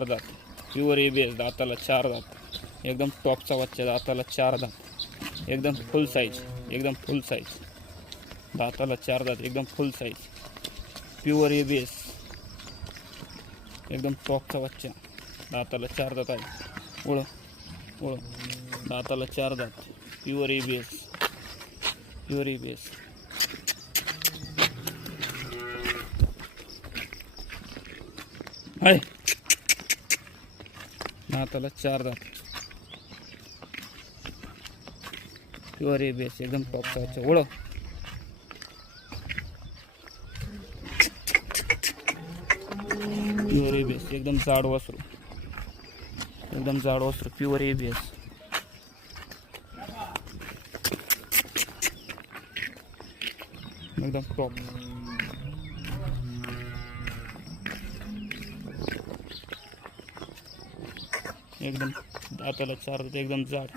दात pure ABS, दाताला 4 दात, एकदम टॉपचा बच्चा, दाताला 4 दात, एकदम फुल साईज, एकदम फुल साईज, दाताला 4 दात, एकदम फुल साईज, प्युअर ABS, एकदम टॉपचा बच्चा, दाताला 4 दात आहे. ओळख दाताला 4 दात, प्युअर ABS, प्युअर ABS. आहे दाताला 4 दात, प्युअर ABS, एकदम टॉपचा बच्चा. ओळख प्युअर ABS, एकदम जाड वासरू, एकदम जाड वासरू, प्युअर ABS. एकदम टॉप, एकदम दाताला 4 दात, एकदम जाड.